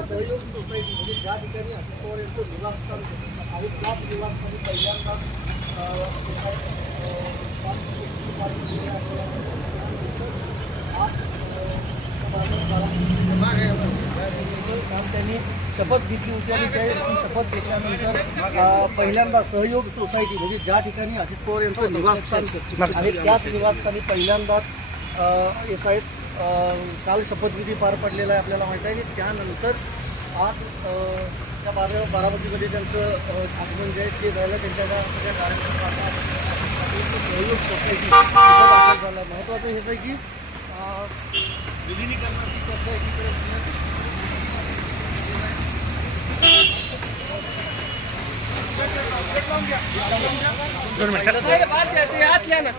सहयोग सोसायटी म्हणजे ज्या ठिकाणी अजित पवार यांचं निवासस्थान आहे त्याच निवासस्थानी पहिल्यांदा त्यांनी शपथ घेतली होती आणि त्या शपथ घेतल्यानंतर पहिल्यांदा सहयोग सोसायटी म्हणजे ज्या ठिकाणी अजित पवार यांचं निवासस्थान आणि त्याच निवासस्थानी पहिल्यांदाच येत आहेत. काल शपथविधी पार पडलेला आहे आपल्याला माहीत आहे. आणि त्यानंतर आज त्या बारामतीमध्ये त्यांचं आगमन जे आहे ते झालं. त्यांच्या सगळ्या कार्यक्रमांना सहयोग सोसायटी दाखल झाला. महत्त्वाचं हेच आहे की विलिनीकरणाची चर्चा एकीकडे हात घ्या ना.